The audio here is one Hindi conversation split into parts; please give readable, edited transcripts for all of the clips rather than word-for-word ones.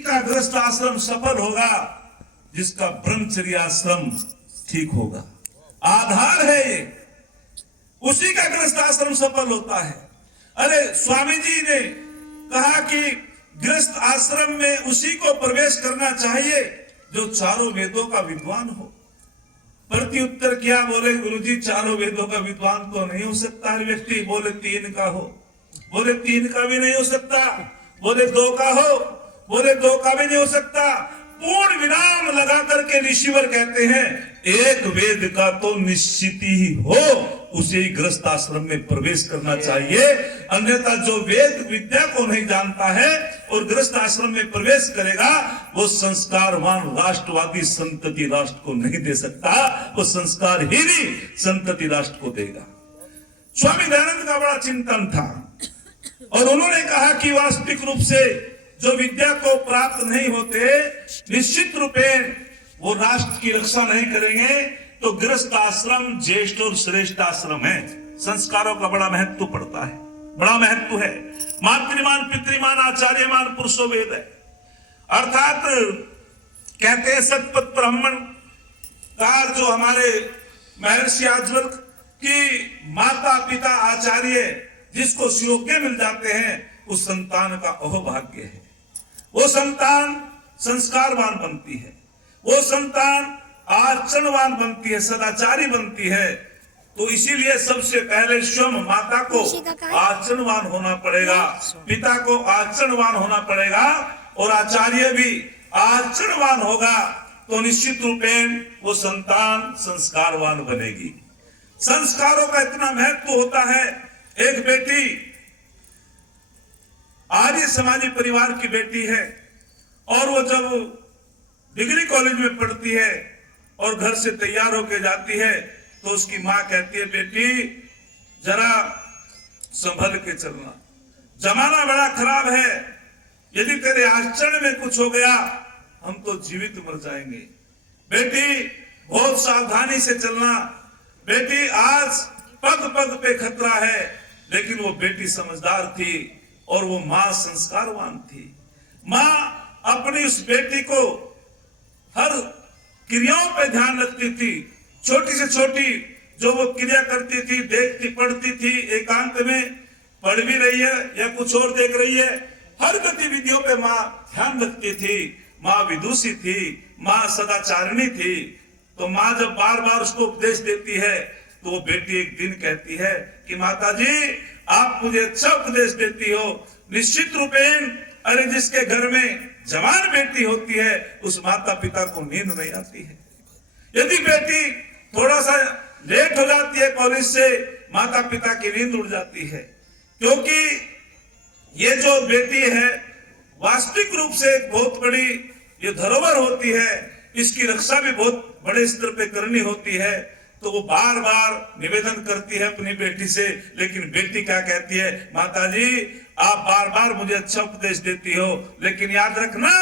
का गृहस्थ आश्रम सफल होगा जिसका ब्रह्मचर्य आश्रम ठीक होगा। आधार है ये, उसी का गृहस्थ आश्रम सफल होता है। अरे स्वामी जी ने कहा कि गृहस्थ आश्रम में उसी को प्रवेश करना चाहिए जो चारों वेदों का विद्वान हो। प्रत्युत्तर क्या बोले, गुरुजी चारों वेदों का विद्वान तो नहीं हो सकता है व्यक्ति। बोले 3 का हो, बोले 3 का भी नहीं हो सकता। बोले 2 का हो, बोले 2 का भी नहीं हो सकता। पूर्ण विराम लगा करके ऋषिवर कहते हैं एक वेद का तो निश्चित ही हो, उसे ही गृहस्थ आश्रम में प्रवेश करना चाहिए। अन्यथा जो वेद विद्या को नहीं जानता है और गृहस्थ आश्रम में प्रवेश करेगा वो संस्कारवान राष्ट्रवादी संतति राष्ट्र को नहीं दे सकता, वो संस्कारहीन संतति राष्ट्र को देगा। स्वामी दयानंद का बड़ा चिंतन था और उन्होंने कहा कि वास्तविक रूप से जो विद्या को प्राप्त नहीं होते निश्चित रूपे वो राष्ट्र की रक्षा नहीं करेंगे। तो गृहस्थ आश्रम ज्येष्ठ और श्रेष्ठ आश्रम है। संस्कारों का बड़ा महत्व पड़ता है, बड़ा महत्व है। मातृमान पितृमान आचार्यमान पुरुषो वेद है। अर्थात कहते हैं सतपथ ब्राह्मण कार जो हमारे महर्षि आज्वल की माता पिता आचार्य जिसको सुयोग्य मिल जाते हैं उस संतान का अहोभाग्य है। वो संतान संस्कारवान बनती है, वो संतान आचरणवान बनती है, सदाचारी बनती है। तो इसीलिए सबसे पहले स्वयं माता को आचरणवान होना पड़ेगा, पिता को आचरणवान होना पड़ेगा और आचार्य भी आचरणवान होगा तो निश्चित रूपेण वो संतान संस्कारवान बनेगी। संस्कारों का इतना महत्व होता है। एक बेटी आर्य समाजी परिवार की बेटी है और वो जब डिग्री कॉलेज में पढ़ती है और घर से तैयार होकर जाती है तो उसकी माँ कहती है बेटी जरा संभल के चलना, जमाना बड़ा खराब है, यदि तेरे आचरण में कुछ हो गया हम तो जीवित मर जाएंगे। बेटी बहुत सावधानी से चलना, बेटी आज पग पग पे खतरा है। लेकिन वो बेटी समझदार थी और वो माँ संस्कारवान थी। माँ अपनी उस बेटी को हर क्रियाओं पे ध्यान रखती थी। छोटी से छोटी जो वो क्रिया करती थी, देखती पढ़ती थी, एकांत में पढ़ भी रही है या कुछ और देख रही है, हर गतिविधियों पे माँ ध्यान रखती थी। माँ विदुषी थी, माँ सदाचारिणी थी। तो माँ जब बार बार उसको उपदेश देती है तो वो बेटी एक दिन कहती है कि माता जी आप मुझे अच्छा उपदेश देती हो। निश्चित रूपेण अरे जिसके घर में जवान बेटी होती है उस माता पिता को नींद नहीं आती है। यदि बेटी थोड़ा सा लेट हो जाती है कॉलेज से, माता पिता की नींद उड़ जाती है। क्योंकि ये जो बेटी है वास्तविक रूप से एक बहुत बड़ी ये धरोहर होती है, इसकी रक्षा भी बहुत बड़े स्तर पे करनी होती है। तो वो बार बार निवेदन करती है अपनी बेटी से, लेकिन बेटी क्या कहती है, माता जी आप बार बार मुझे अच्छा उपदेश देती हो, लेकिन याद रखना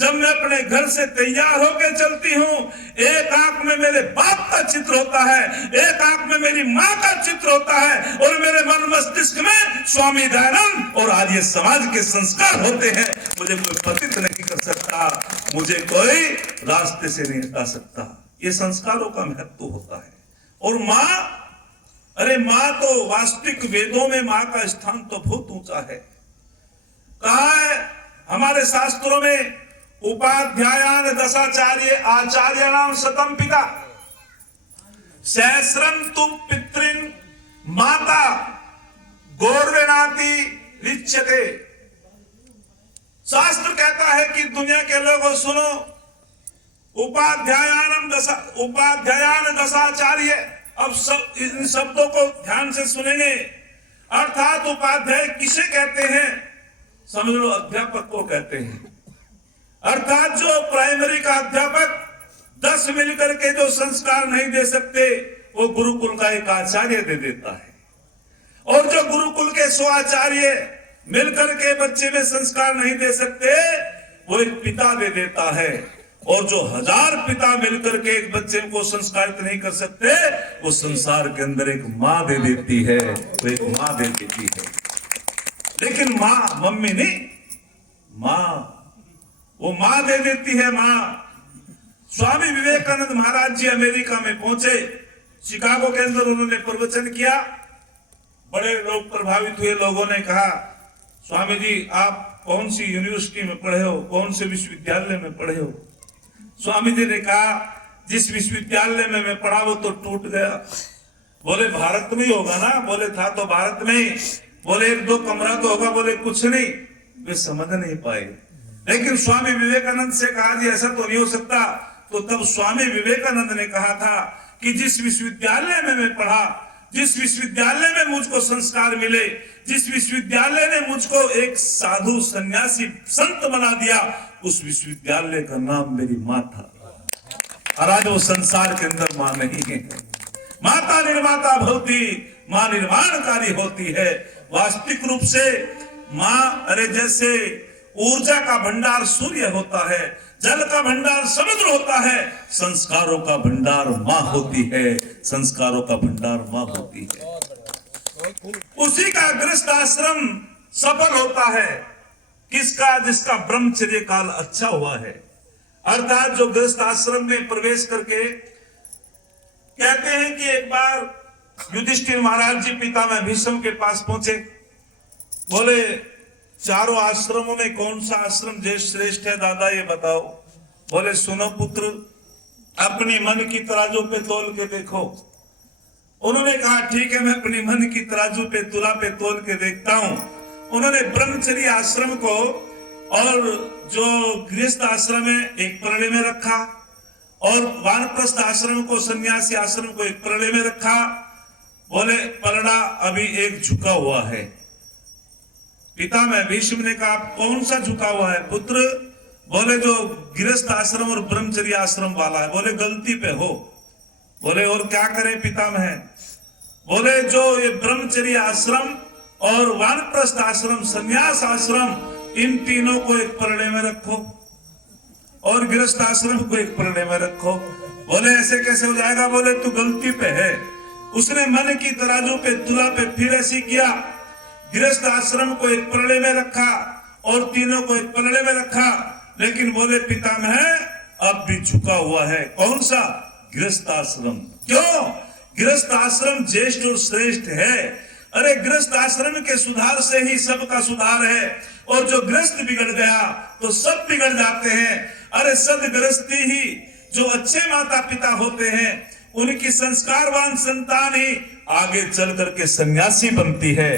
जब मैं अपने घर से तैयार होकर चलती हूँ एक आंख में मेरे बाप का चित्र होता है, एक आंख में मेरी माँ का चित्र होता है और मेरे मन मस्तिष्क में स्वामी दयानंद और आर्य समाज के संस्कार होते हैं। मुझे कोई पतित नहीं कर सकता, मुझे कोई रास्ते से नहीं हटा सकता। ये संस्कारों का महत्व होता है। और माँ, अरे माँ तो वास्तविक वेदों में माँ का स्थान तो बहुत ऊंचा है। कहा है हमारे शास्त्रों में उपाध्यायान दशाचार्य आचार्य नाम शतम पिता सहस्रम तु पितृन माता गौरवेणाति रिच्यते। शास्त्र कहता है कि दुनिया के लोगों सुनो, उपाध्यायान दशाचार्य। अब सब इन शब्दों को ध्यान से सुनेंगे। अर्थात उपाध्याय किसे कहते हैं, समझ लो अध्यापक को कहते हैं। अर्थात जो प्राइमरी का अध्यापक 10 मिलकर के जो संस्कार नहीं दे सकते वो गुरुकुल का एक आचार्य दे देता है। और जो गुरुकुल के 100 आचार्य मिलकर के बच्चे में संस्कार नहीं दे सकते वो एक पिता दे देता है। और जो 1000 पिता मिलकर के एक बच्चे को संस्कारित नहीं कर सकते वो संसार के अंदर एक माँ दे देती है, वो एक माँ दे देती है। लेकिन माँ मम्मी नहीं, माँ वो मां दे देती है मां। स्वामी विवेकानंद महाराज जी अमेरिका में पहुंचे, शिकागो के अंदर उन्होंने प्रवचन किया। बड़े लोग प्रभावित हुए। लोगों ने कहा, स्वामी जी आप कौन सी यूनिवर्सिटी में पढ़े हो, कौन से विश्वविद्यालय में पढ़े हो? स्वामी जी ने कहा, जिस विश्वविद्यालय में मैं पढ़ा वो तो टूट गया। बोले भारत में ही होगा ना? बोले था तो भारत में ही। बोले एक दो कमरा तो होगा? बोले कुछ नहीं। वे समझ नहीं पाए। लेकिन स्वामी विवेकानंद से कहा जी ऐसा तो नहीं हो सकता। तो तब स्वामी विवेकानंद ने कहा था कि जिस विश्वविद्यालय में मैं पढ़ा, जिस विश्वविद्यालय में मुझको संस्कार मिले, जिस विश्वविद्यालय ने मुझको एक साधु सन्यासी संत बना दिया, उस विश्वविद्यालय का नाम मेरी मां था। और आज वो संसार के अंदर मां नहीं है। माता निर्माता भवती, मां निर्माणकारी होती है। वास्तविक रूप से मां, अरे जैसे ऊर्जा का भंडार सूर्य होता है, जल का भंडार समुद्र होता है, संस्कारों का भंडार मां होती है। संस्कारों का भंडार मां होती है। उसी का गृहस्थ आश्रम सफल होता है। किसका? जिसका ब्रह्मचर्य काल अच्छा हुआ है। अर्थात जो गृहस्थ आश्रम में प्रवेश करके, कहते हैं कि एक बार युधिष्ठिर महाराज जी पितामह भीष्म के पास पहुंचे। बोले चारों आश्रमों में कौन सा आश्रम श्रेष्ठ है दादा ये बताओ? बोले सुनो पुत्र, अपनी मन की तराजू पे तोल के देखो। उन्होंने कहा ठीक है, मैं अपनी मन की तराजू पे तुला पे तोल के देखता हूं। उन्होंने ब्रह्मचर्य आश्रम को और जो गृहस्थ आश्रम है एक परड़े में रखा, और वानप्रस्थ आश्रम को, सन्यासी आश्रम को एक परड़े में रखा। बोले परड़ा अभी एक झुका हुआ है। पितामह भीष्म ने कहा कौन सा झुका हुआ है पुत्र? बोले जो गृहस्थ आश्रम और ब्रह्मचर्य आश्रम वाला है। बोले गलती पे हो। बोले और क्या करें पितामह? बोले जो ये ब्रह्मचर्य आश्रम और वानप्रस्थ आश्रम, सन्यास आश्रम, इन तीनों को एक परड़े में रखो और गृहस्थ आश्रम को एक परड़े में रखो। बोले ऐसे कैसे हो जाएगा? बोले तू गलती पे है। उसने मन की तराजू पे तुला पे फिर ऐसी किया। गृहस्थ आश्रम को एक परड़े में रखा और तीनों को एक परड़े में रखा। लेकिन बोले पितामह अब भी झुका हुआ है। कौन सा? गृहस्थ आश्रम। क्यों? गृहस्थ आश्रम ज्येष्ठ और श्रेष्ठ है। अरे गृहस्थ आश्रम के सुधार से ही सबका सुधार है, और जो गृहस्थ बिगड़ गया तो सब बिगड़ जाते हैं। अरे सदगृहस्थी ही, जो अच्छे माता पिता होते हैं, उनकी संस्कारवान संतान ही आगे चल करके सन्यासी बनती है।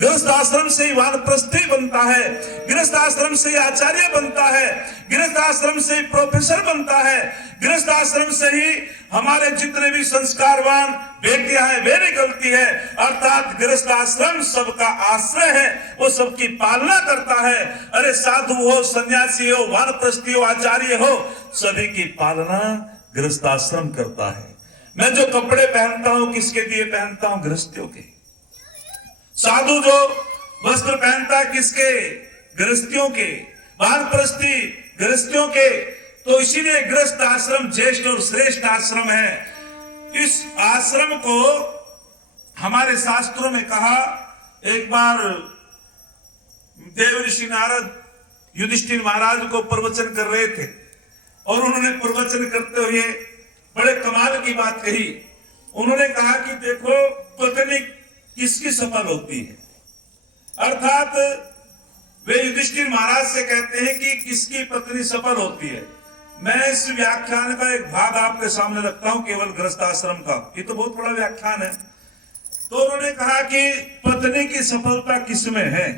गृहस्थ आश्रम से ही वानप्रस्थी बनता है, गृहस्थ आश्रम से ही आचार्य बनता है, गृहस्थ आश्रम से ही प्रोफेसर बनता है, गृहस्थ आश्रम से ही हमारे जितने भी संस्कारवान बेटियां हैं वे निकलती है। अर्थात गृहस्थ आश्रम सबका आश्रय है, वो सबकी पालना करता है। अरे साधु हो, सन्यासी हो, वानप्रस्थी हो, आचार्य हो, सभी की पालना गृहस्थ आश्रम करता है। मैं जो कपड़े पहनता हूं किसके लिए पहनता हूं? गृहस्थियों के। साधु जो वस्त्र पहनता है किसके? गृहस्थियों के। वानप्रस्थी गृहस्थियों के। तो इसीलिए गृहस्थ आश्रम ज्येष्ठ और श्रेष्ठ आश्रम है। इस आश्रम को हमारे शास्त्रों में कहा, एक बार देव ऋषि नारद युधिष्ठिर महाराज को प्रवचन कर रहे थे, और उन्होंने प्रवचन करते हुए बड़े कमाल की बात कही। उन्होंने कहा कि देखो पत्नी किसकी सफल होती है। अर्थात वे युधिष्ठिर महाराज से कहते हैं कि किसकी पत्नी सफल होती है। मैं इस व्याख्यान का एक भाग आपके सामने रखता हूं, केवल गृहस्थ आश्रम का। ये तो बहुत बड़ा व्याख्यान है। तो उन्होंने कहा कि पत्नी की सफलता किसमें है।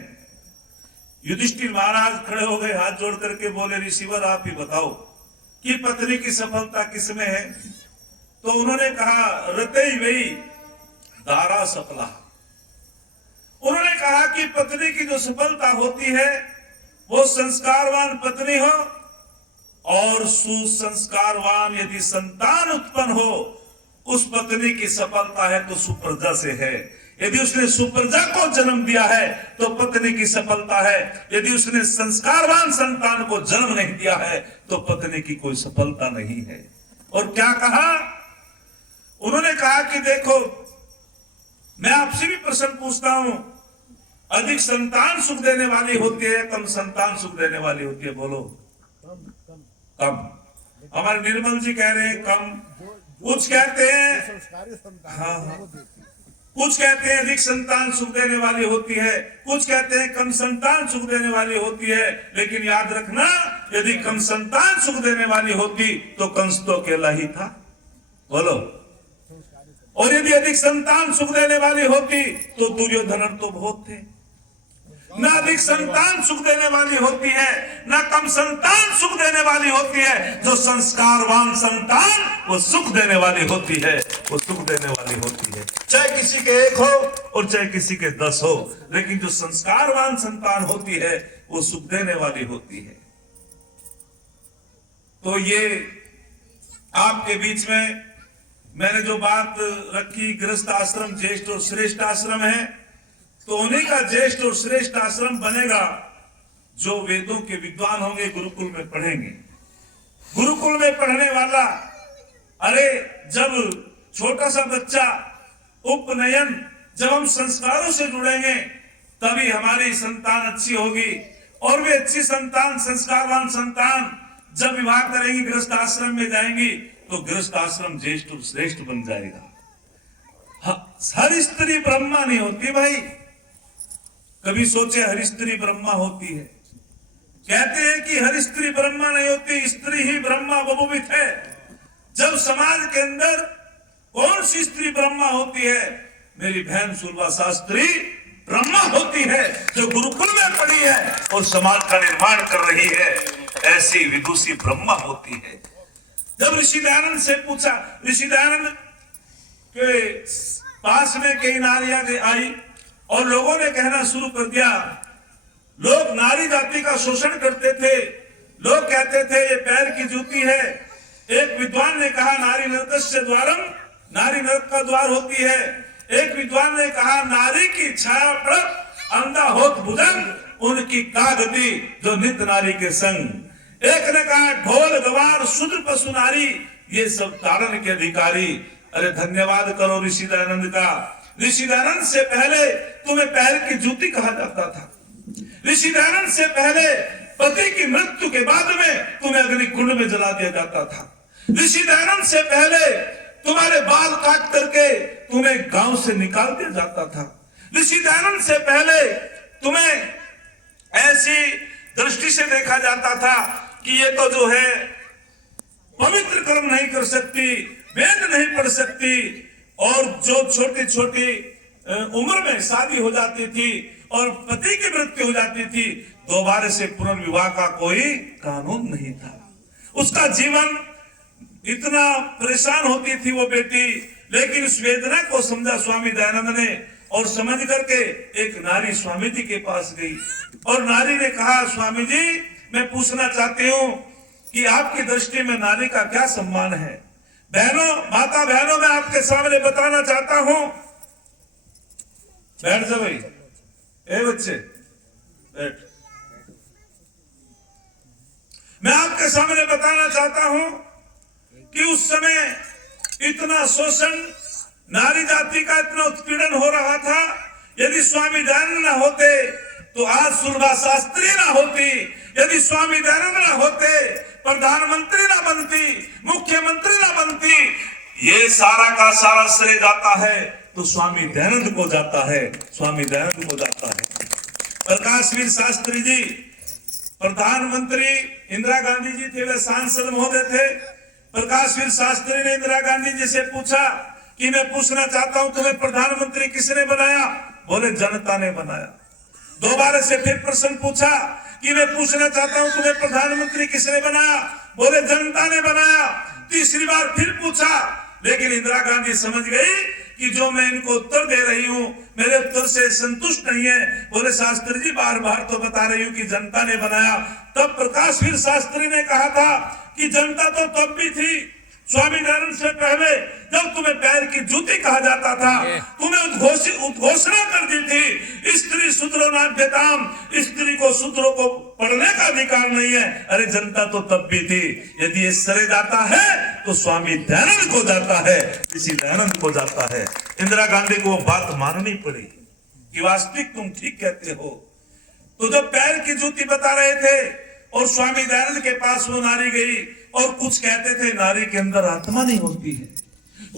युधिष्ठिर महाराज खड़े हो गए, हाथ जोड़ करके बोले ऋषिवर आप ही बताओ कि पत्नी की सफलता किसमें है। तो उन्होंने कहा रतई वही दारा सफला। उन्होंने कहा कि पत्नी की जो सफलता होती है वो संस्कारवान पत्नी हो, और सुसंस्कारवान यदि संतान उत्पन्न हो, उस पत्नी की सफलता है तो सुप्रजा से है। यदि उसने सुप्रजा को जन्म दिया है तो पत्नी की सफलता है। यदि उसने संस्कारवान संतान को जन्म नहीं दिया है तो पत्नी की कोई सफलता नहीं है। और क्या कहा? उन्होंने कहा कि देखो मैं आपसे भी प्रश्न पूछता हूं, अधिक संतान सुख देने वाली होती है, कम संतान सुख देने वाली होती है? बोलो। कम। हमारे निर्मल जी कह रहे हैं कम, कुछ कहते हैं हाँ, कुछ कहते हैं अधिक संतान सुख देने वाली होती है, कुछ कहते हैं कम संतान सुख देने वाली होती है। लेकिन याद रखना, यदि कम संतान सुख देने वाली होती तो कंस तो अकेला ही था, बोलो। और यदि अधिक संतान सुख देने वाली होती तो दुर्योधन तो बहुत थे। ना अधिक संतान सुख देने वाली होती है, ना कम संतान सुख देने वाली होती है। जो संस्कारवान संतान वो सुख देने वाली होती है, वो सुख देने वाली होती है। चाहे किसी के 1 हो और चाहे किसी के 10 हो, लेकिन जो संस्कारवान संतान होती है वो सुख देने वाली होती है। तो ये आपके बीच में मैंने जो बात रखी, गृहस्थ आश्रम ज्येष्ठ और श्रेष्ठ आश्रम है, तो उन्हीं का ज्येष्ठ और श्रेष्ठ आश्रम बनेगा जो वेदों के विद्वान होंगे, गुरुकुल में पढ़ेंगे। गुरुकुल में पढ़ने वाला, अरे जब छोटा सा बच्चा उपनयन, जब हम संस्कारों से जुड़ेंगे तभी हमारी संतान अच्छी होगी। और वे अच्छी संतान, संस्कारवान संतान जब विवाह करेंगी, गृहस्थ आश्रम में जाएंगी, तो गृहस्थ आश्रम ज्येष्ठ और श्रेष्ठ बन जाएगा। हर स्त्री ब्रह्मा नहीं होती भाई। कभी सोचे हर स्त्री ब्रह्मा होती है? कहते हैं कि हर स्त्री ब्रह्मा नहीं होती, स्त्री ही ब्रह्मा बहुविध है। जब समाज के अंदर कौन सी स्त्री ब्रह्मा होती है? मेरी बहन सुलभा शास्त्री ब्रह्मा होती है, जो गुरुकुल में पढ़ी है और समाज का निर्माण कर रही है। ऐसी विदुषी ब्रह्मा होती है। जब ऋषि दयानंद से पूछा, ऋषि दयानंद के पास में कई नारियां आई और लोगों ने कहना शुरू कर दिया, लोग नारी जाति का शोषण करते थे, लोग कहते थे ये पैर की जूती है। एक विद्वान ने कहा नारी नरकस्य द्वारम, नारी नरक का द्वार होती है। एक विद्वान ने कहा नारी की छाया प्रत अंधा होत भुजंग, उनकी का गति जो नित्य नारी के संग। एक ने कहा ढोल गवार शूद्र पशु नारी, ये सब तारण के अधिकारी। अरे धन्यवाद करो ऋषि दयानंद का। ऋषि दयानंद से पहले तुम्हें पैर की जूती कहा जाता था। ऋषि दयानंद से पहले पति की मृत्यु के बाद में तुम्हें अग्नि कुंड में जला दिया जाता था। ऋषि दयानंद से पहले तुम्हारे बाल काट करके तुम्हें गांव से निकाल दिया जाता था। ऋषि दयानंद से पहले तुम्हें ऐसी दृष्टि से देखा जाता था कि ये तो जो है पवित्र कर्म नहीं कर सकती, वेद नहीं पढ़ सकती, और जो छोटी छोटी उम्र में शादी हो जाती थी और पति की मृत्यु हो जाती थी, दोबारा से पुनर्विवाह का कोई कानून नहीं था। उसका जीवन इतना परेशान होती थी वो बेटी। लेकिन उस वेदना को समझा स्वामी दयानंद ने, और समझ करके एक नारी स्वामी जी के पास गई और नारी ने कहा, स्वामी जी मैं पूछना चाहती हूँ कि आपकी दृष्टि में नारी का क्या सम्मान है? बहनों, माता बहनों, मैं आपके सामने बताना चाहता हूं। बैठ जाओ भाई, ए बच्चे बैठ। मैं आपके सामने बताना चाहता हूं कि उस समय इतना शोषण, नारी जाति का इतना उत्पीड़न हो रहा था। यदि स्वामी दयानंद न होते तो आज सुलभा शास्त्री ना होती। यदि स्वामी दयानंद ना होते, प्रधानमंत्री ना बनती, मुख्यमंत्री ना बनती। ये सारा का सारा श्रेय जाता है तो स्वामी दयानंद को जाता है, स्वामी दयानंद को जाता है। प्रकाशवीर शास्त्री जी प्रधानमंत्री इंदिरा गांधी जी थे, वे सांसद महोदय थे। प्रकाशवीर शास्त्री ने इंदिरा गांधी जी से पूछा कि मैं पूछना चाहता हूं तुम्हें प्रधानमंत्री किसने बनाया? बोले जनता ने बनाया। दोबारा से फिर प्रश्न पूछा कि मैं पूछना चाहता हूं तुम्हें प्रधानमंत्री किसने बनाया? बोले जनता ने बनाया। तीसरी बार फिर पूछा, लेकिन इंदिरा गांधी समझ गई कि जो मैं इनको उत्तर दे रही हूं मेरे उत्तर से संतुष्ट नहीं है। बोले शास्त्री जी बार बार तो बता रही हूं कि जनता ने बनाया। तब प्रकाशवीर शास्त्री ने कहा था कि जनता तो तब भी थी स्वामी दयानंद से पहले, जब तुम्हें पैर की जूती कहा जाता था, तुम्हें उद्घोषणा कर दी थी स्त्री शूद्रो नाट्यताम, स्त्री को शूद्रों को पढ़ने का अधिकार नहीं है। अरे जनता तो तब भी थी। यदि ये श्रेय जाता है तो स्वामी दयानंद को जाता है, ऋषि दयानंद को जाता है। इंदिरा गांधी को वो बात माननी पड़ी कि वास्तविक तुम ठीक कहते हो। तो जब पैर की जूती बता रहे थे और स्वामी दयानंद के पास वो नारी गई और कुछ कहते थे नारी के अंदर आत्मा नहीं होती है।